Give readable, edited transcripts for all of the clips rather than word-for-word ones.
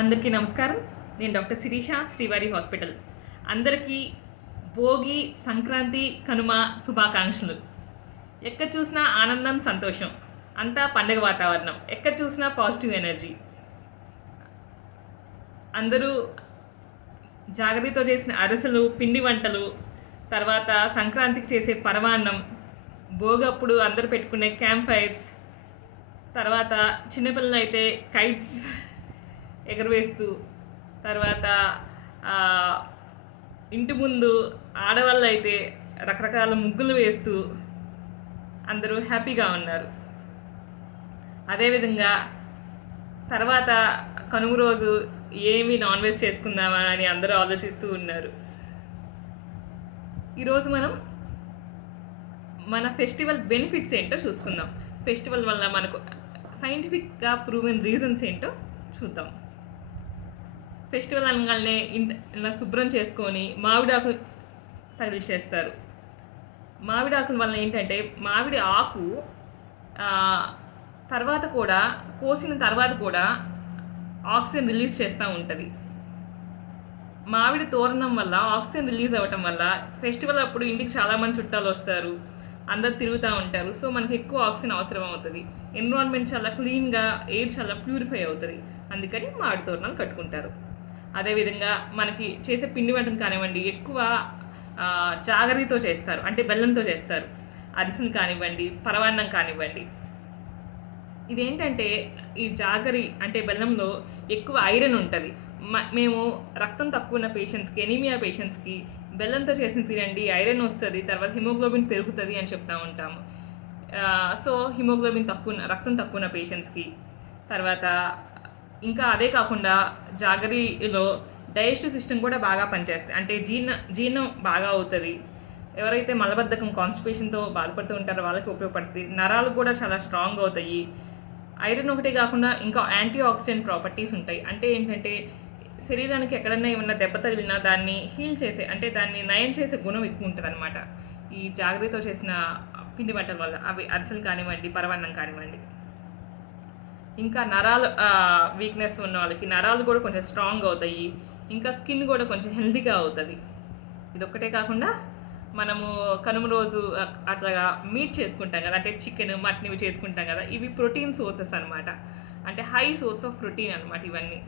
అందరికీ నమస్కారం. నేను డాక్టర్ శిరీష, శ్రీవారి హాస్పిటల్. అందరికీ భోగి, సంక్రాంతి, కనుమ శుభాకాంక్షలు. ఎక్కడ చూసినా ఆనందం, సంతోషం, అంతా పండగ వాతావరణం, ఎక్కడ చూసినా పాజిటివ్ ఎనర్జీ. అందరూ జాగరితో చేసిన అరిసెలు, పిండి వంటలు, తర్వాత సంక్రాంతికి చేసే పరమాన్నం, భోగప్పుడు అందరూ పెట్టుకునే క్యాంప్ ఫైర్స్, తర్వాత చిన్నపిల్లలు అయితే కైట్స్ ఎగరవేస్తూ, తర్వాత ఇంటి ముందు ఆడవాళ్ళు అయితే రకరకాల ముగ్గులు వేస్తూ అందరూ హ్యాపీగా ఉన్నారు. అదేవిధంగా తర్వాత కనుమ రోజు ఏమి నాన్ వెజ్ చేసుకుందామా అని అందరూ ఆలోచిస్తూ ఉన్నారు. ఈరోజు మనం మన ఫెస్టివల్ బెనిఫిట్స్ ఏంటో చూసుకుందాం. ఫెస్టివల్ వల్ల మనకు సైంటిఫిక్గా ప్రూవెన్ రీజన్స్ ఏంటో చూద్దాం. ఫెస్టివల్ అనగానే ఇలా శుభ్రం చేసుకొని మామిడాకులు తగిలిచ్చేస్తారు. మామిడాకుల వల్ల ఏంటంటే మామిడి ఆకు తర్వాత కూడా కోసిన తర్వాత కూడా ఆక్సిజన్ రిలీజ్ చేస్తూ ఉంటుంది. మామిడి తోరణం వల్ల ఆక్సిజన్ రిలీజ్ అవ్వటం వల్ల ఫెస్టివల్ అప్పుడు ఇంటికి చాలామంది చుట్టాలు వస్తారు, అందరు తిరుగుతూ ఉంటారు. సో మనకి ఎక్కువ ఆక్సిజన్ అవసరం అవుతుంది. ఎన్విరాన్మెంట్ చాలా క్లీన్గా, ఎయిర్ చాలా ప్యూరిఫై అవుతుంది. అందుకని మామిడి తోరణాలు కట్టుకుంటారు. అదేవిధంగా మనకి చేసే పిండి వంటలు కానివ్వండి, ఎక్కువ జాగరితో చేస్తారు, అంటే బెల్లంతో చేస్తారు. అరిసెలు కానివ్వండి, పరమాన్నం కానివ్వండి. ఇదేంటంటే ఈ జాగరి అంటే బెల్లంలో ఎక్కువ ఐరన్ ఉంటుంది. మేము రక్తం తక్కువ ఉన్న పేషెంట్స్కి, ఎనీమియా పేషెంట్స్కి బెల్లంతో చేసిన తినండి, ఐరన్ వస్తుంది, తర్వాత హిమోగ్లోబిన్ పెరుగుతుంది అని చెప్తూ ఉంటాము. సో హిమోగ్లోబిన్ రక్తం తక్కువ ఉన్న పేషెంట్స్కి, తర్వాత ఇంకా అదే కాకుండా జాగరిలో డైజెస్టివ్ సిస్టమ్ కూడా బాగా పనిచేస్తుంది, అంటే జీర్ణం బాగా అవుతుంది. ఎవరైతే మలబద్ధకం, కాన్స్టిపేషన్తో బాధపడుతూ ఉంటారో వాళ్ళకి ఉపయోగపడుతుంది. నరాలు కూడా చాలా స్ట్రాంగ్ అవుతాయి. ఐరన్ ఒకటే కాకుండా ఇంకా యాంటీ ఆక్సిడెంట్ ప్రాపర్టీస్ ఉంటాయి. అంటే ఏంటంటే శరీరానికి ఎక్కడన్నా ఏమన్నా దెబ్బ తగిలినా దాన్ని హీల్ చేసే, అంటే దాన్ని నయం చేసే గుణం ఎక్కువ ఉంటుంది అనమాట ఈ జాగరితో చేసిన పిండి వంటల వల్ల. అవి అరిసెలు కానివ్వండి, పరమాన్నం కానివ్వండి. ఇంకా నరాలు వీక్నెస్ ఉన్న వాళ్ళకి నరాలు కూడా కొంచెం స్ట్రాంగ్ అవుతాయి. ఇంకా స్కిన్ కూడా కొంచెం హెల్తీగా అవుతుంది. ఇదొక్కటే కాకుండా మనము కనుమ రోజు అట్లాగా మీట్ చేసుకుంటాం కదా, అంటే చికెన్, మటన్ ఇవి చేసుకుంటాం కదా, ఇవి ప్రోటీన్ సోర్సెస్ అనమాట. అంటే హై సోర్స్ ఆఫ్ ప్రోటీన్ అనమాట ఇవన్నీ.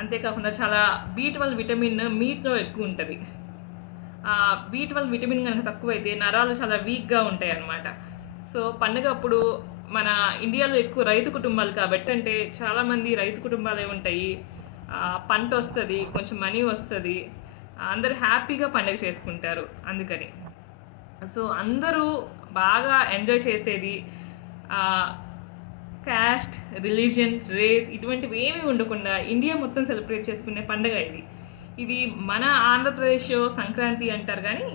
అంతేకాకుండా చాలా B12 విటమిన్ మీట్లో ఎక్కువ ఉంటుంది. B12 విటమిన్ కనుక తక్కువైతే నరాలు చాలా వీక్గా ఉంటాయి అన్నమాట. సో పండుగ అప్పుడు మన ఇండియాలో ఎక్కువ రైతు కుటుంబాలు కాబట్టి, అంటే చాలామంది రైతు కుటుంబాలే ఉంటాయి. పంట వస్తుంది, కొంచెం మనీ వస్తుంది, అందరూ హ్యాపీగా పండుగ చేసుకుంటారు. అందుకని సో అందరూ బాగా ఎంజాయ్ చేసేది కాస్ట్, రిలీజియన్, రేస్ ఇటువంటివి ఏమీ ఉండకుండా ఇండియా మొత్తం సెలబ్రేట్ చేసుకునే పండుగ ఇది. ఇది మన ఆంధ్రప్రదేశ్ సంక్రాంతి అంటారు, కానీ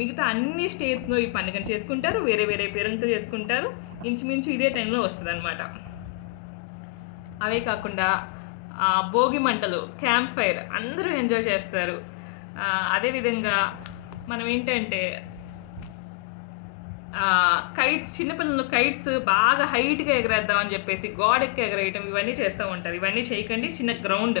మిగతా అన్ని స్టేట్స్లో ఈ పండుగను చేసుకుంటారు. వేరే వేరే పేరులతో చేసుకుంటారు. ఇంచుమించు ఇదే టైంలో వస్తుంది అనమాట. అవే కాకుండా భోగి మంటలు, క్యాంప్ ఫైర్ అందరూ ఎంజాయ్ చేస్తారు. అదేవిధంగా మనం ఏంటంటే కైట్స్, చిన్నపిల్లలు కైట్స్ బాగా హైట్గా ఎగరేద్దామని చెప్పేసి గోడెక్కి ఎగరేయటం ఇవన్నీ చేస్తూ ఉంటారు. ఇవన్నీ చేయకండి. చిన్న గ్రౌండ్,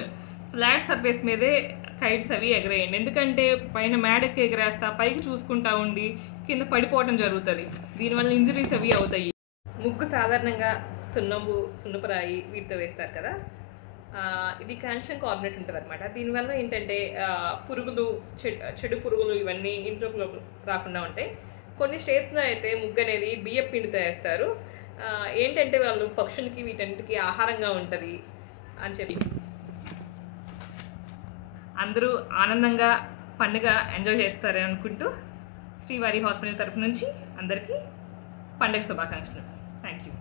ఫ్లాట్ సర్ఫేస్ మీదే కైట్స్ అవి ఎగరేయండి. ఎందుకంటే పైన మేడెక్కి ఎగరేస్తా పైకి చూసుకుంటా ఉండి కింద పడిపోవటం జరుగుతుంది. దీనివల్ల ఇంజరీస్ అవి అవుతాయి. ముగ్గు సాధారణంగా సున్నపురాయి వీటితో వేస్తారు కదా. ఇది కాల్షియం కార్బోనేట్ ఉంటుంది అనమాట. దీనివల్ల ఏంటంటే పురుగులు, చెడు పురుగులు ఇవన్నీ ఇంట్లోకి రాకుండా ఉంటాయి. కొన్ని స్టేట్స్లో అయితే ముగ్గు అనేది బియ్యం పిండితో వేస్తారు. ఏంటంటే వాళ్ళు పక్షులకి వీటన్నిటికీ ఆహారంగా ఉంటుంది అని చెప్పి అందరూ ఆనందంగా పండుగ ఎంజాయ్ చేస్తారని అనుకుంటూ శ్రీవారి హాస్పిటల్ తరఫు నుంచి అందరికీ పండుగ శుభాకాంక్షలు. Thank you.